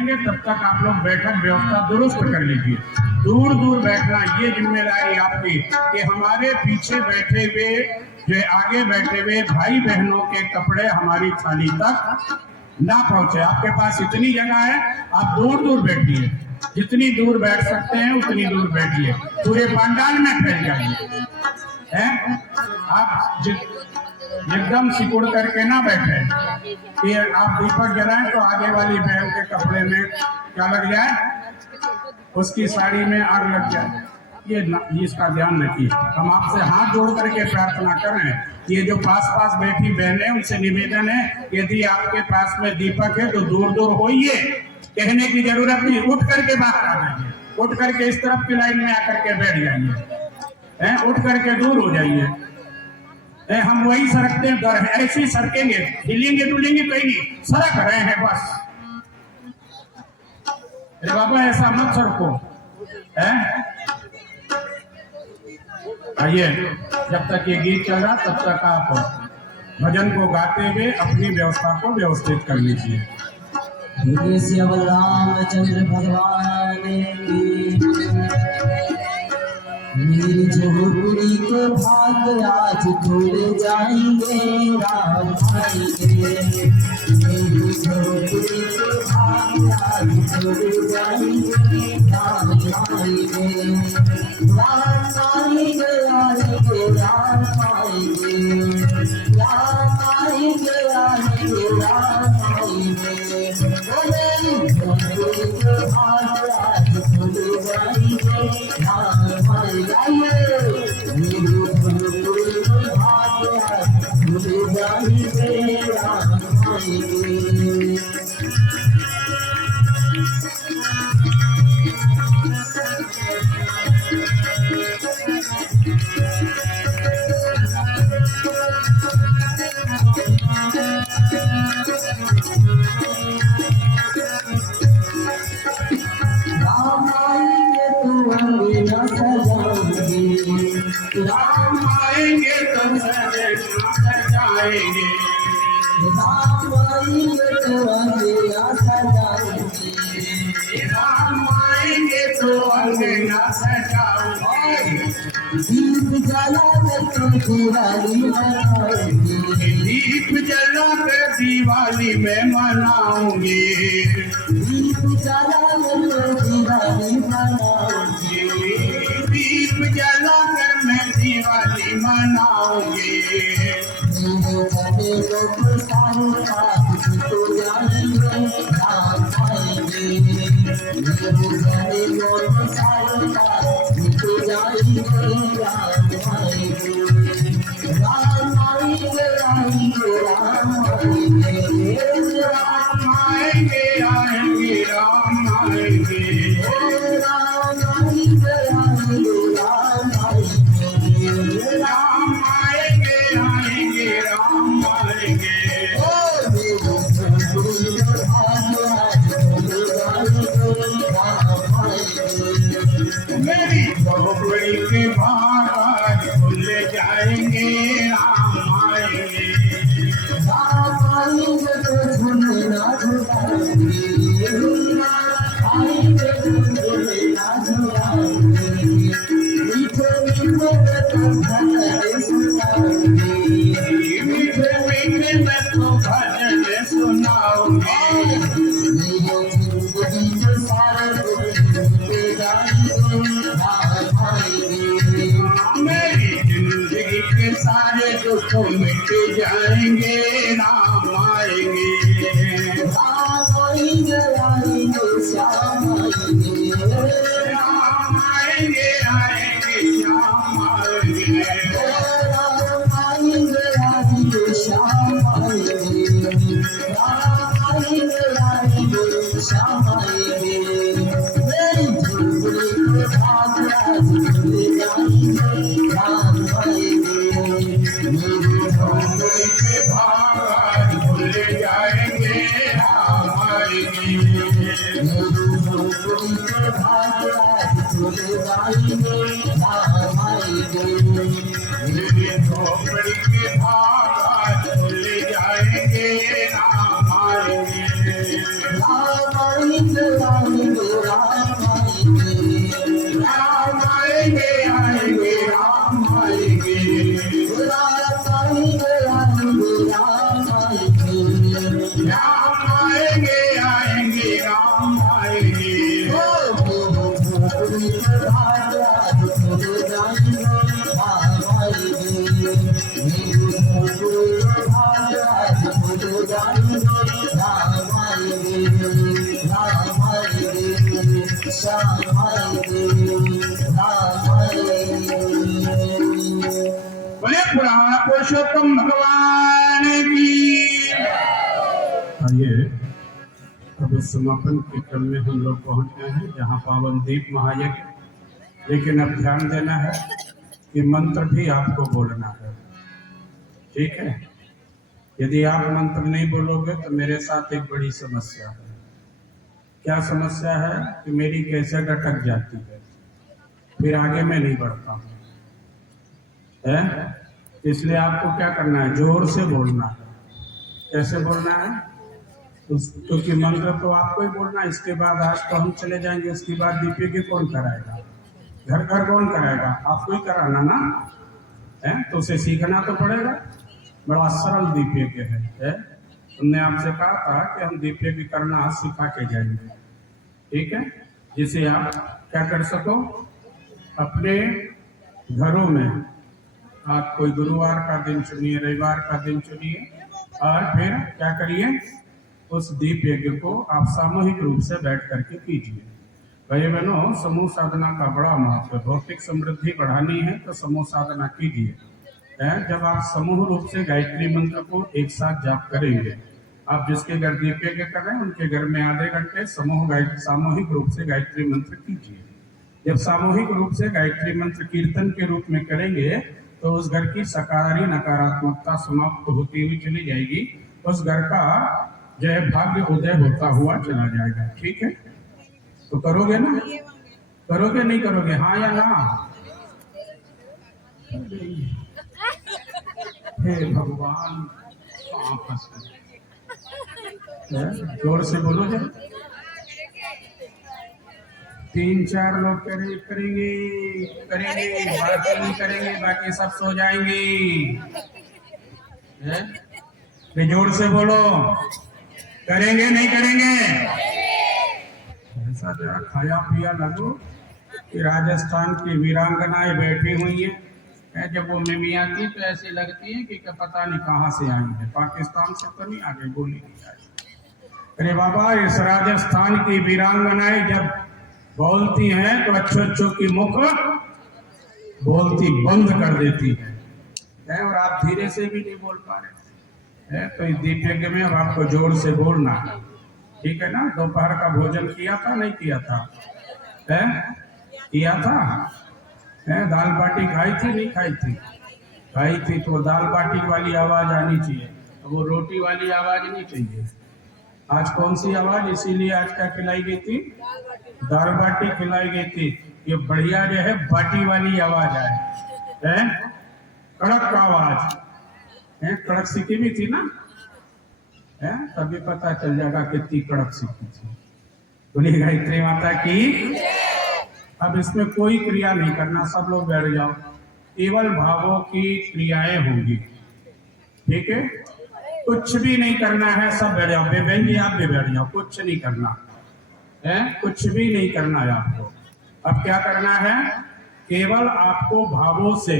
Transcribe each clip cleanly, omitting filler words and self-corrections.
पहुंचेंगे तब तक आप लोग बैठक व्यवस्था दुरुस्त कर लीजिए। दूर दूर बैठना, ये जिम्मेदारी आपकी कि हमारे पीछे बैठे हुए, जो आगे बैठे हुए भाई बहनों के कपड़े हमारी थाली तक ना पहुंचे। आपके पास इतनी जगह है, आप दूर दूर बैठिए, जितनी दूर बैठ सकते हैं उतनी दूर बैठिए, पूरे पंडाल में फैल जाइए। हैं? आप एकदम सिकुड़ करके ना बैठे कि आप दीपक जलाएं तो आगे वाली बहन के कपड़े में क्या लग जाए, उसकी साड़ी में आग लग जाए। ये इसका ध्यान रखिए। हम आपसे हाथ जोड़ करके प्रार्थना करें। ये जो पास पास बैठी बहनें, उनसे निवेदन है, यदि आपके पास में दीपक है तो दूर दूर होइए, कहने की जरूरत नहीं, उठ करके बाहर आ जाइए, उठ करके इस तरफ की लाइन में आकर के बैठ जाइए, उठ करके दूर हो जाइए। हम वही सड़कते हैं, ऐसे ही सड़केंगे, हिलेंगे डुलेंगे कहीं नहीं, सड़क रहे हैं बस। अरे बाबा ऐसा मत सड़को। आइए, जब तक ये गीत चल रहा तब तक आप भजन को गाते हुए अपनी व्यवस्था को व्यवस्थित कर लीजिए। रामचंद्र भगवान मेरी झोपड़ी के भाग आज खुल जाएंगे, राम आएंगे। मेरी झोपड़ी के भाग आज खुल जाएंगे, राम आएंगे। राम आएंगे, आएंगे, राम आएंगे, राम आएंगे, आएंगे, राम आएंगे। मेरी झोपड़ी के भाग आज खुल जाएंगे, राम आएंगे। राम आएंगे तो सजाएंगे, राम आएंगे तो अंगना सजाएंगे, राम आएंगे तो अंगना सजाएंगे। दीप जलाकर दिवाली मनाएंगे, दीप जलाकर दिवाली में मनाऊंगी, दीप जलाकर दिवाली मनाएंगे, दीप जलाकर मैं दिवाली मनाऊंगी। मेरे लोग सारे रात को जाएंगे, राम आएंगे। मेरे लोग सारे रात को जाएंगे, राम आएंगे। राम आएंगे, आएंगे, राम आएंगे, राम आएंगे, आएंगे, राम आएंगे, राम आएंगे, आएंगे, राम आएंगे। राम आएंगे, आएंगे, राम आएंगे। मेरी झोपड़ी के भाग खुल जाएंगे, राम आएंगे। राम आएंगे तो झूलना झूलाएंगे, आएंगे तो झूलना झूलाएंगे। मीठे मीठे तो भजन सुनाएंगे, मीठे मीठे मैं तो भजन सुनाऊंगी। मेरी जिंदगी के सारे दुख मिट जाएंगे, राम आएंगे। राम आएंगे, आएंगे, श्याम आएंगे, राम आएंगे, आएंगे, श्याम आएंगे। राम आएंगे, आएंगे, श्याम आएंगे, राम आएंगे, आएंगे, श्याम आएंगे। मेरी झोपड़ी के भाग आज खुल जाएंगे, राम आएंगे। मेरी झोपड़ी के भाग खुल जाएंगे, राम आएंगे। मेरी झोपड़ी के भाग आज खुल जाएंगे, राम आएंगे। मेरी झोपड़ी के भाग खुल जाएंगे, राम आएंगे। राम आएंगे, आएंगे आएंगे राम आएंगे राम आएंगे आएंगे राम आएंगे रात आएंगे आएंगे राम आएंगे राम आएंगे आएंगे राम आएंगे झोपड़ी के भाग आज चले जाएंगे राम आएंगे झोपड़ी के भाग आज चले जाएंगे राम आएंगे राम आएंगे श्याम आएंगे राम आएंगे। बोले पुराण पुरुषोत्तम भगवान की। आइए अब समापन के क्रम में हम लोग पहुंच गए हैं जहाँ पावन दीप महायज्ञ। लेकिन अब ध्यान देना है कि मंत्र भी आपको बोलना है, ठीक है। यदि आप मंत्र नहीं बोलोगे तो मेरे साथ एक बड़ी समस्या है। क्या समस्या है कि मेरी कैसेट अटक जाती है, फिर आगे मैं नहीं बढ़ता हूँ, है। इसलिए आपको क्या करना है, जोर से बोलना है। कैसे बोलना है, क्योंकि मंत्र तो आपको ही बोलना है। इसके बाद आज तो हम चले जाएंगे, इसके बाद दीपे के कौन कराएगा, घर घर कौन कराएगा, आपको ही कराना ना है। तो उसे सीखना तो पड़ेगा। बड़ा सरल दीपे के है। हमने आपसे कहा था कि हम दीपे की करना सिखा के जाएंगे, ठीक है। जिसे आप क्या कर सको, अपने घरों में आप कोई गुरुवार का दिन चुनिए, रविवार का दिन चुनिए और फिर क्या करिए, उस दीप यज्ञ को आप सामूहिक रूप से बैठ करके कीजिए। भाई बहनों, समूह साधना का बड़ा महत्व है। भौतिक समृद्धि बढ़ानी है तो समूह साधना कीजिए। जब आप समूह रूप से गायत्री मंत्र को एक साथ जाप करेंगे, आप जिसके घर दीप यज्ञ कर रहे हैं उनके घर में आधे घंटे सामूहिक रूप से गायत्री मंत्र कीजिए। जब सामूहिक रूप से गायत्री मंत्र कीर्तन के रूप में करेंगे तो उस घर की सकारात्मक नकारात्मकता समाप्त होती हुई चली जाएगी। उस घर का जय भाग्य उदय होता हुआ चला जाएगा, ठीक है। तो करोगे ना, करोगे नहीं करोगे, हाँ या ना। हे भगवान, जोर से बोलो जरा। 3-4 लोग करेंगे करेंगे, बाकी नहीं करेंगे, बाकी सब सो जाएंगे। जोर से बोलो, करेंगे नहीं करेंगे। ऐसा जरा खाया पिया लगो कि राजस्थान की वीरांगनाएं बैठी हुई हैं। जब वो मिमिया की तो ऐसी लगती है कि पता नहीं कहाँ से आई है, पाकिस्तान से तो नहीं आगे गोली नहीं आई। अरे बाबा, इस राजस्थान की वीरांगनाएं जब बोलती हैं तो अच्छों की मुख बोलती बंद कर देती है और आप धीरे से भी नहीं बोल पा रहे हैं। तो इस दीप यज्ञ में अब आपको जोर से बोलना है, ठीक है ना। दोपहर का भोजन किया था नहीं किया था, किया था, दाल बाटी खाई थी नहीं खाई थी, खाई थी। तो दाल बाटी वाली आवाज आनी चाहिए, वो रोटी वाली आवाज नहीं चाहिए। आज कौन सी आवाज, इसीलिए आज क्या खिलाई गई थी, दाल बाटी खिलाई गई थी। ये बढ़िया जो है बाटी वाली आवाज आए, कड़क आवाज है, कड़क सीखी भी थी ना, है, तभी पता चल जाएगा कितनी कड़क सीखी थी। बोलिए गायत्री माता की। अब इसमें कोई क्रिया नहीं करना, सब लोग बैठ जाओ, केवल भावों की क्रियाएं होंगी, ठीक है। कुछ भी नहीं करना है, सब बैठ जाओ। बहन जी आप भी बैठ जाओ, कुछ नहीं करना है, कुछ भी नहीं करना है आपको। अब क्या करना है, केवल आपको भावों से,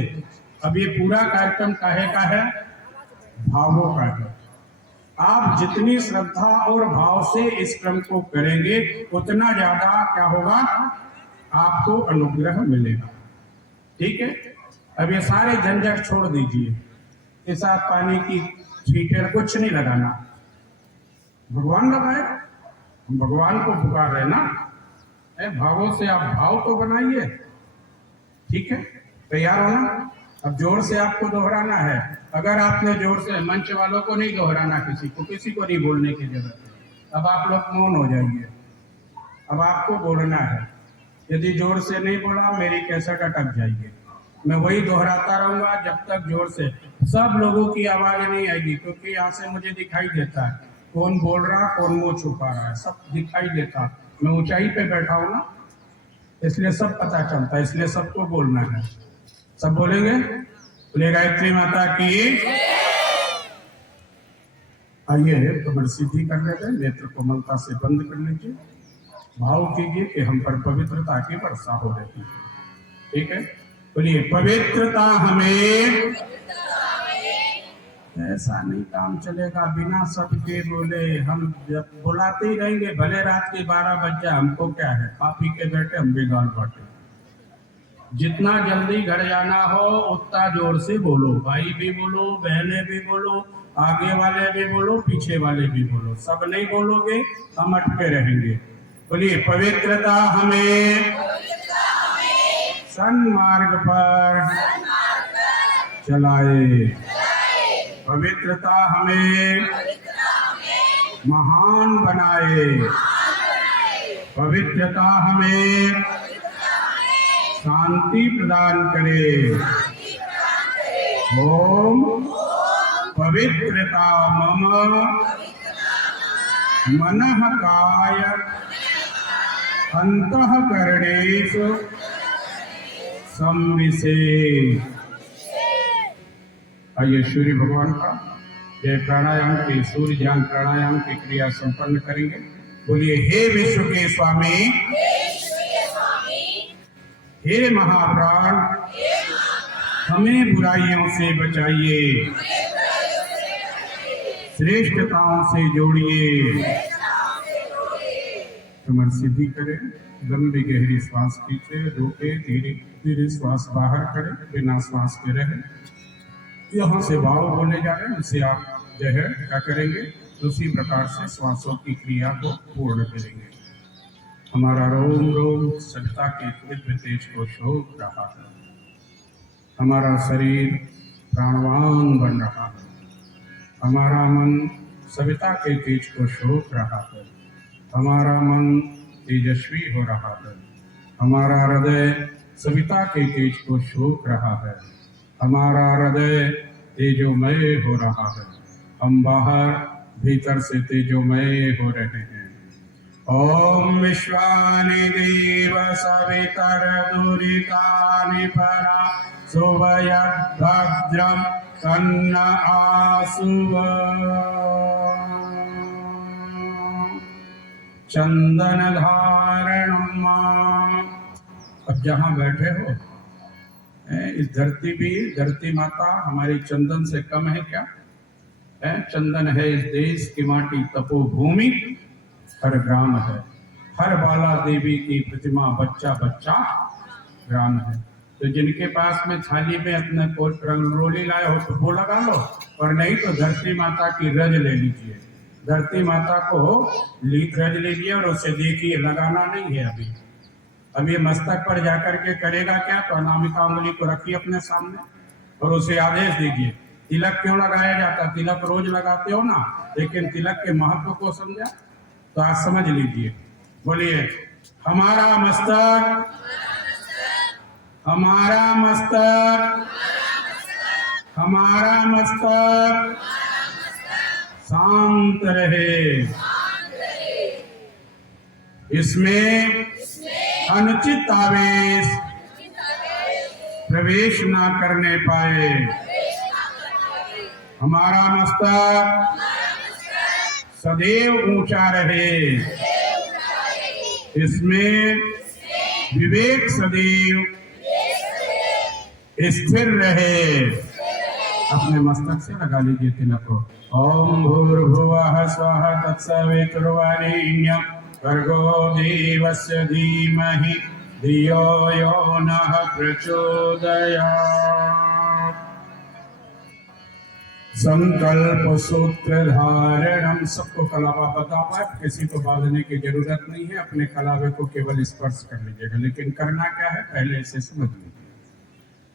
अब ये पूरा कार्यक्रम काहे का है, भावों का है। आप जितनी श्रद्धा और भाव से इस क्रम को करेंगे उतना ज्यादा क्या होगा, आपको अनुग्रह मिलेगा, ठीक है। अब ये सारे झंझट छोड़ दीजिए, के साथ पानी की छींटे कुछ नहीं लगाना, भगवान लगाए, हम भगवान को पुकार रहे ना, भावों से आप भाव तो बनाइए, ठीक है। तैयार होना। अब जोर से आपको दोहराना है। अगर आपने जोर से, मंच वालों को नहीं दोहराना, किसी को नहीं बोलने की जरूरत है। अब आप लोग मौन हो जाइए, अब आपको बोलना है। यदि जोर से नहीं बोला मेरी कैसेट अटक जाएगी। मैं वही दोहराता रहूंगा जब तक जोर से सब लोगों की आवाज नहीं आएगी, क्योंकि यहाँ से मुझे दिखाई देता है कौन बोल रहा, कौन मुंह छुपा रहा है, सब दिखाई देता। मैं ऊंचाई पे बैठा हूं ना, इसलिए सब पता चलता है, इसलिए सबको बोलना है। सब बोलेंगे? बोले गायत्री माता की। आइए कमर सीधी कर लेते हैं, नेत्र कोमलता से बंद कर लीजिए, भाव कीजिए कि हम पर पवित्रता की वर्षा हो रही है। ठीक है, बोलिए पवित्रता हमें। ऐसा नहीं काम चलेगा बिना सबके बोले। हम जब बुलाते ही रहेंगे, भले रात के 12 बज जाए, हमको क्या है, खा पी के बैठे, हम भी गाल बांटे। जितना जल्दी घर जाना हो उतना जोर से बोलो, भाई भी बोलो, बहनें भी बोलो, आगे वाले भी बोलो, पीछे वाले भी बोलो। सब नहीं बोलोगे हम अटके रहेंगे। बोलिए पवित्रता हमें सन्मार्ग पर चलाए, पवित्रता हमें महान बनाए, पवित्रता हमें शांति प्रदान करे। ओम पवित्रता मम मनः काय अंतःकरणेषु संविशे। आइए सूर्य भगवान का ये प्राणायाम की, सूर्य ध्यान प्राणायाम की क्रिया संपन्न करेंगे। बोलिए हे विश्व के स्वामी, हे महाप्राण, हमें बुराइयों से बचाइए, श्रेष्ठताओं से जोड़िए। कमर सीधी करें, लंबी गहरी श्वास खींचे, रोके, धीरे धीरे श्वास बाहर करें, बिना श्वास के रहे। यहाँ से भाव बोले जा रहे हैं, उसे आप जो है क्या करेंगे, उसी प्रकार से श्वासों की क्रिया को पूर्ण करेंगे। हमारा रोम रोम सविता के दिव्य तेज को शोभ रहा है, हमारा शरीर प्राणवान बन रहा है, हमारा मन सविता के तेज को शोभ रहा है, हमारा मन तेजस्वी हो रहा है, हमारा हृदय सविता के तेज को शोभ रहा है, हमारा हृदय तेजोमय हो रहा है, हम बाहर भीतर से तेजोमय हो रहे हैं। ओम विश्वानि देव सवितर्दुरितानि परा शुभयद्भद्रं तन्न आशुव। चंदन धारणम। अब जहाँ बैठे हो इस धरती भी, धरती माता हमारी चंदन से कम है क्या? चंदन है इस देश की माटी, तपोभूमि हर ग्राम है, हर बाला देवी की प्रतिमा बच्चा बच्चा ग्राम है। तो जिनके पास में थाली में अपने रंगोली लाए हो तो वो लगा लो, और नहीं तो धरती माता की रज ले लीजिए। धरती माता को रज लीजिए और उसे देखिए, लगाना नहीं है अभी। अब ये मस्तक पर जाकर के करेगा क्या? तो अनामिका उंगली को रखिए अपने सामने और उसे आदेश दीजिए। तिलक क्यों लगाया जाता? तिलक रोज लगाते हो ना, लेकिन तिलक के महत्व को समझा तो आज समझ लीजिए। बोलिए हमारा मस्तक, हमारा मस्तक, हमारा मस्तक शांत रहे, इसमें अनुचित आवेश प्रवेश ना करने पाए। हमारा मस्तक सदैव ऊंचा रहे, इसमें विवेक सदैव स्थिर रहे। अपने मस्तक से लगा लीजिए तिलक को। ओम भूर्भुवः स्वः तत्सवितुर्वरेण्यं भर्गो देवस्य धीमहि धियो यो नः प्रचोदयात्। संकल्प सूत्र धारणम। सबको कलावा बता पाए, किसी को बांधने की जरूरत नहीं है, अपने कलावे को केवल स्पर्श कर लीजिएगा। लेकिन करना क्या है पहले इसे समझ लीजिए।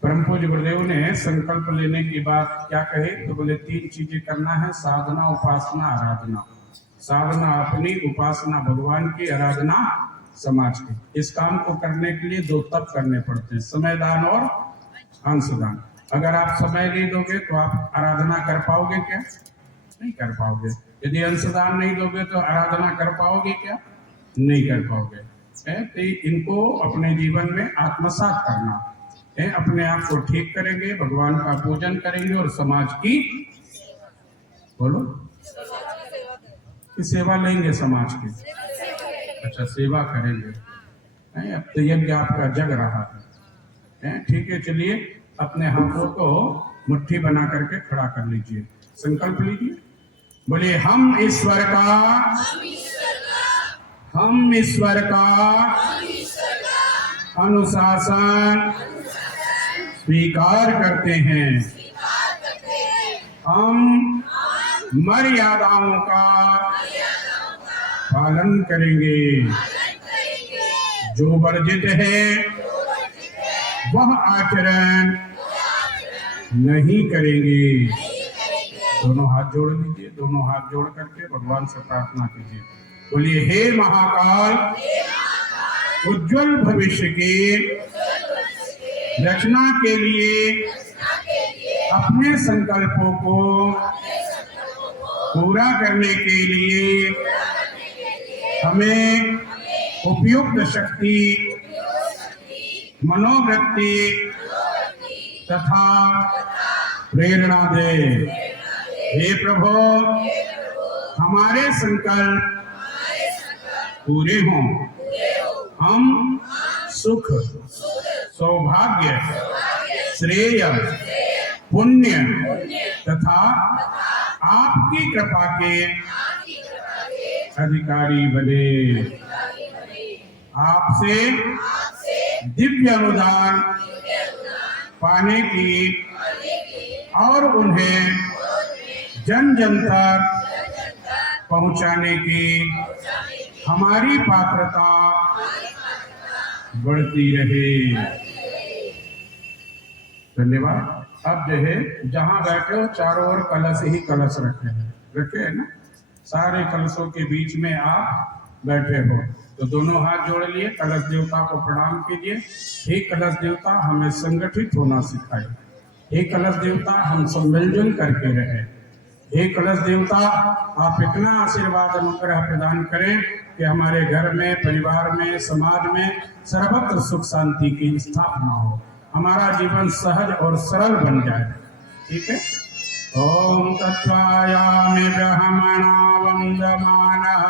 परम पूज्य गुरुदेव ने संकल्प लेने की बात क्या कहे, तो बोले 3 चीजें करना है, साधना, उपासना, आराधना। साधना अपनी, उपासना भगवान की, आराधना समाज की। इस काम को करने के लिए 2 तप करने पड़ते हैं, समय दान और अंशदान। अगर आप समय नहीं दोगे तो आप आराधना कर पाओगे क्या? नहीं कर पाओगे। यदि अंशदान नहीं दोगे तो आराधना कर पाओगे क्या? नहीं कर पाओगे। तो इनको अपने जीवन में आत्मसात करना है। अपने आप को ठीक करेंगे, भगवान का पूजन करेंगे और समाज की बोलो की सेवा लेंगे। समाज की अच्छा सेवा करेंगे। अब तो यज्ञ आपका जग रहा है। ठीक है, चलिए अपने हाथों को मुट्ठी बना करके खड़ा कर लीजिए, संकल्प लीजिए। बोलिए हम ईश्वर का अनुशासन स्वीकार करते हैं। हम मर्यादाओं का पालन करेंगे। जो वर्जित है वह आचरण नहीं करेंगे। दोनों हाथ जोड़ लीजिए, दोनों हाथ जोड़ करके भगवान से प्रार्थना कीजिए। बोलिए हे महाकाल, उज्जवल भविष्य की रचना के लिए अपने संकल्पों को पूरा करने के लिए हमें उपयुक्त शक्ति, मनोवृत्ति तथा प्रेरणा दे। हे प्रभु, हमारे संकल्प पूरे हों। हम सुख, सौभाग्य, श्रेय, पुण्य तथा आपकी कृपा के अधिकारी बने। आपसे दिव्य अनुदान पाने की और उन्हें जन जन तक पहुंचाने की हमारी पात्रता बढ़ती रहे। धन्यवाद। अब जो है जहां बैठे हो चारों ओर कलश ही कलश रखे है ना। सारे कलशों के बीच में आप बैठे हो तो दोनों हाथ जोड़ लिए, कलश देवता को प्रणाम कीजिए। हे कलश देवता, हमें संगठित होना सिखाए। हे कलश देवता, हम सब मिलजुल करके रहे। हे कलश देवता, आप इतना आशीर्वाद अनुग्रह प्रदान करें कि हमारे घर में, परिवार में, समाज में सर्वत्र सुख शांति की स्थापना हो, हमारा जीवन सहज और सरल बन जाए। ठीक है। ओम तत्वायामि ब्रह्मणा वन्दमानः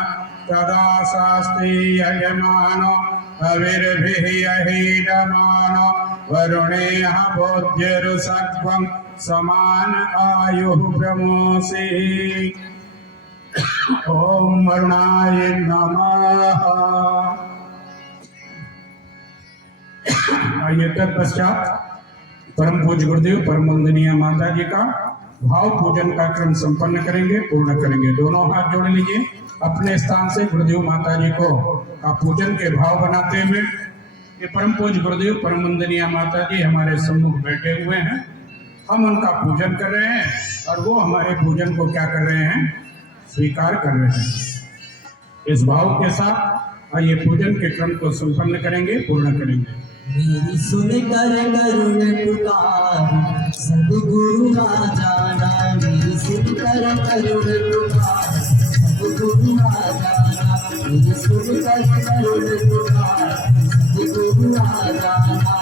तदा शास्त्रे यजमानो हविर्भिः यहीडमानो वरुणेह भोज्यरुसत्वं समान आयुः ब्रह्मोषि। ओम वरुणाय नमः। आइए तत्पश्चात परम पूज्य गुरुदेव परम वंदनीय माता जी का भाव पूजन का क्रम संपन्न करेंगे, पूर्ण करेंगे। दोनों हाथ जोड़ लीजिए। अपने स्थान से गुरुदेव माता जी को का पूजन के भाव बनाते हुए ये परम पूज्य गुरुदेव परम वंदनीय माता जी हमारे सम्मुख बैठे हुए हैं। हम उनका पूजन कर रहे हैं और वो हमारे पूजन को क्या कर रहे हैं? स्वीकार कर रहे हैं। इस भाव के साथ आइए पूजन के क्रम को संपन्न करेंगे, पूर्ण करेंगे। मेरी सुन कर करुण पुकार सदगुरु आ जाना। मेरी सुन कर करुण पुकार सदगुरु आ जाना। मेरी सुन कर करुण पुकार सदगुरु आ जाना।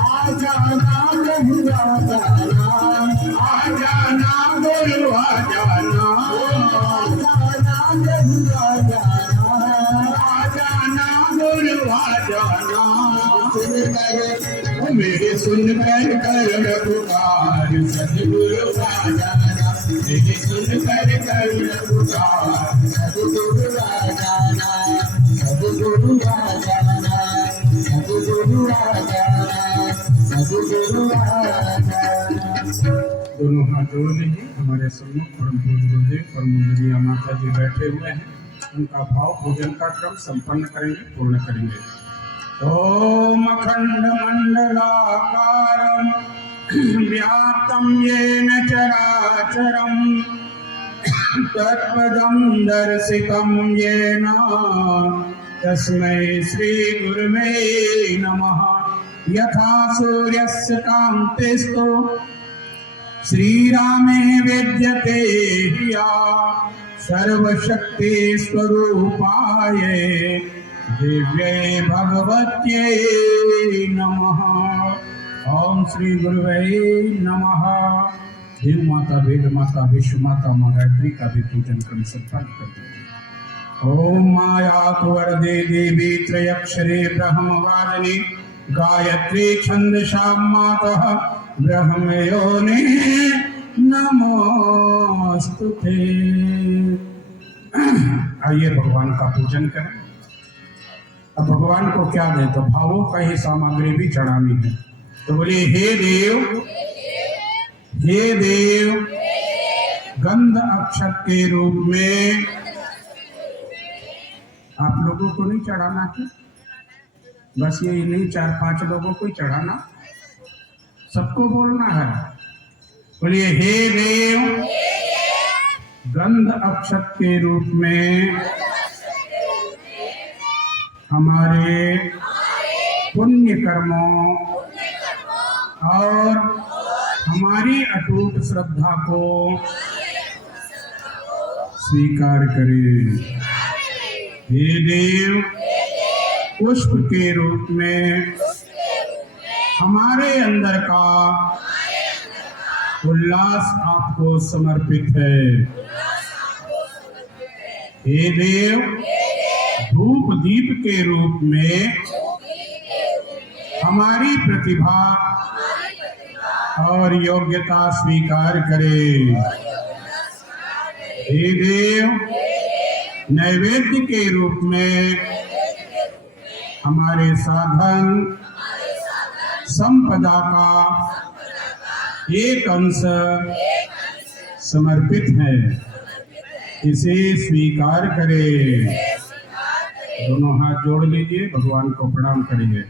आ जाना प्रभु आ जाना। आ जाना गुरु आ जाना। आ जाना प्रभु आ जाना। आ जाना गुरु आ जाना। मेरे सुन कर करुण पुकार सदगुरु आ जाना। मेरे सुन कर करुण पुकार सदगुरु आ जाना। सदगुरु आ जाना। सदगुरु आ जाना। सदगुरु आ जाना। दोनों हाथ जोड़ लीजिए। हमारे सम्मुख परम पूज्य गुरुदेव परम वंदनीय माता जी बैठे हुए हैं। उनका भाव पूजन का क्रम संपन्न करेंगे, पूर्ण करेंगे। ओम अखंड मंडलाकारं व्याप्तं येन चराचरं तत्पदं दर्शितं येन तस्मै श्री गुरुवे नमः। यथा सूर्यस्य कान्तिस्तु श्रीरामे विद्यते ह्या सर्वशक्ति स्वरूपाय दिव्ये भगवत्यै नमः। ओम श्री गुरुवे नमः। देव माता, वेद माता, विश्व माता, महागायत्री का भी पूजन क्रम संपन्न कर दीजिए। ओम माया वरदे देवी त्रयक्षरे ब्रह्मवादिनी गायत्री छंदसां मातः ब्रह्मयोनि नमोस्तुते। आइए भगवान का पूजन करें। अब भगवान को क्या दे, तो भावों का ही सामग्री भी चढ़ानी है। तो बोलिए हे देव, हे देव, गंध अक्षत के रूप में आप लोगों को नहीं चढ़ाना क्या? बस ये नहीं 4-5 लोगों को ही चढ़ाना, सबको बोलना है। बोलिए हे देव, गंध अक्षत के रूप में हमारे पुण्य कर्मों और हमारी अटूट श्रद्धा को स्वीकार करें। हे देव, पुष्प के रूप में हमारे अंदर का उल्लास आपको समर्पित है। हे देव, धूप दीप के रूप में हमारी प्रतिभा और योग्यता स्वीकार करें। हे देव, नैवेद्य के रूप में हमारे साधन संपदा का एक अंश समर्पित है, इसे स्वीकार करें। दोनों हाथ जोड़ लीजिए, भगवान को प्रणाम करिए।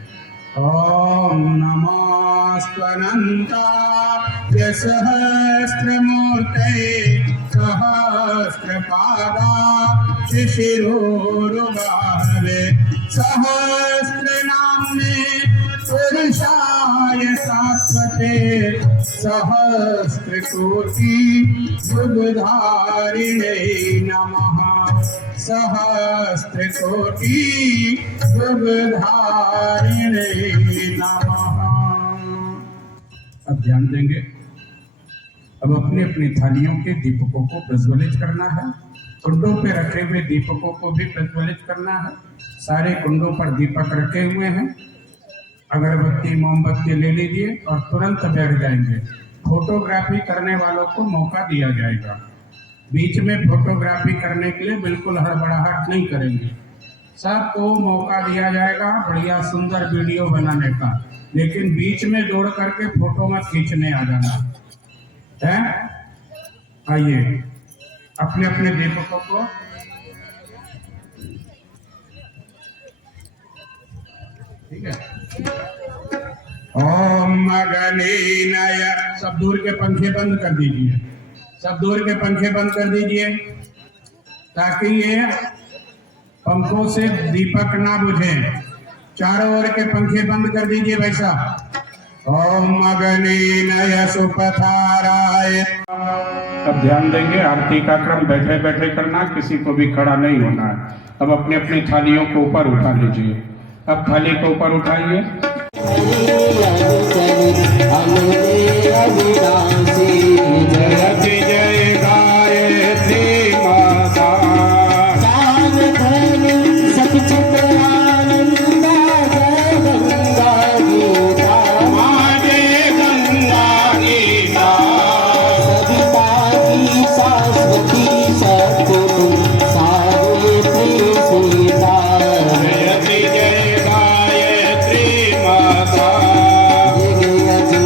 ओम नमस्त्वनन्ताय सहस्रमूर्तये सहस्रपादाय शिशिरोरुबाहवे सहस्रनाम्ने पुरुषाय शाश्वते सहस्रकोटि युगधारिणे नमः। सहस्रकोटि युगधारिणे नमः। अब ध्यान देंगे। अब अपने अपनी थालियों के दीपकों को प्रज्वलित करना है। कुंडों पे रखे हुए दीपकों को भी प्रज्वलित करना है। सारे कुंडों पर दीपक रखे हुए हैं। अगरबत्ती मोमबत्ती ले लीजिए और तुरंत बैठ जाएंगे। फोटोग्राफी करने वालों को मौका दिया जाएगा। बीच में फोटोग्राफी करने के लिए बिल्कुल हड़बड़ाहट नहीं करेंगे। सबको मौका दिया जाएगा बढ़िया सुंदर वीडियो बनाने का, लेकिन बीच में जोड़ करके फोटो मत खींचने आ जाना है। आइए अपने अपने दीपकों को ठीक है। ओम गणेनाय, सब दूर के पंखे बंद कर दीजिए। सब दूर के पंखे बंद कर दीजिए ताकि ये पंखों से दीपक ना बुझे। चारों ओर के पंखे बंद कर दीजिए भाई साहब। ओम गणेनाय सुपथाराय। अब ध्यान देंगे, आरती का क्रम बैठे बैठे करना, किसी को भी खड़ा नहीं होना है। अब अपनी अपनी थालियों को ऊपर उठा लीजिए। अब थाली को ऊपर उठाइए। जय जय गायत्री माता,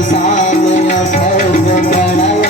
सामय सर्व गणय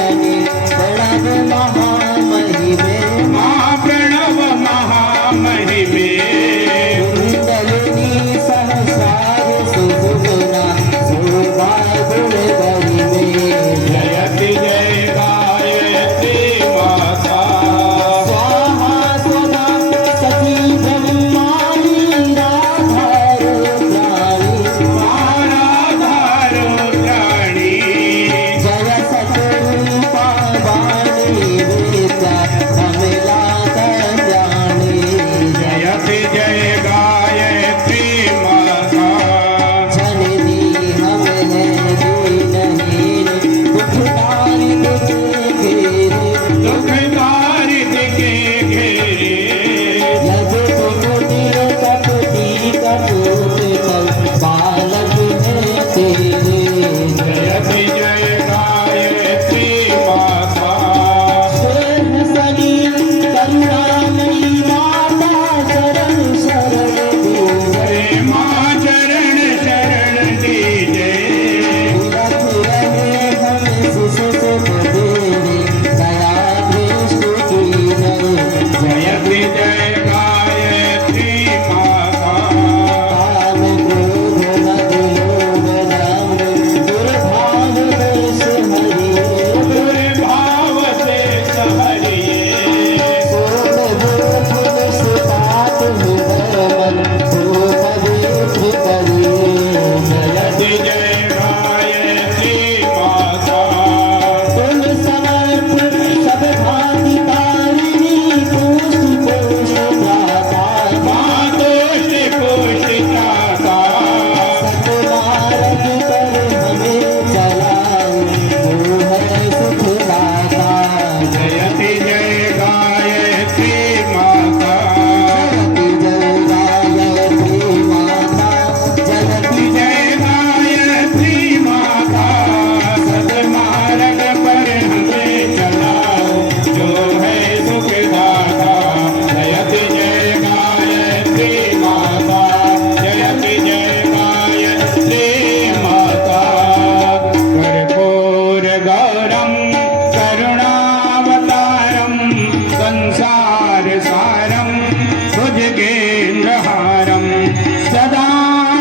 सदा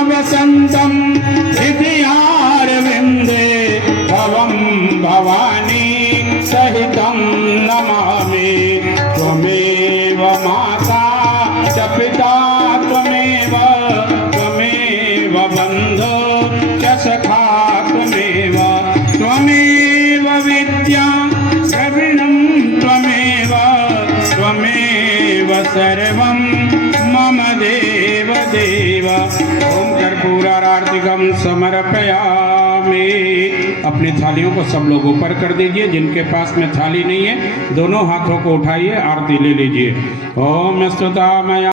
वसन्तं हृदयारविन्दे भवं भवानी सहितं नमामि। त्वमेव माता च पिता त्वमेव बन्धो च सखा त्वमेव विद्या द्रविणं त्वमेव सर्वं मम देव देव। ओम कर्पूरार्तिकं समर्पयामि। अपनी थालियों को सब लोग ऊपर कर दीजिए। जिनके पास में थाली नहीं है दोनों हाथों को उठाइए, आरती ले लीजिए। ओम स्तुतामया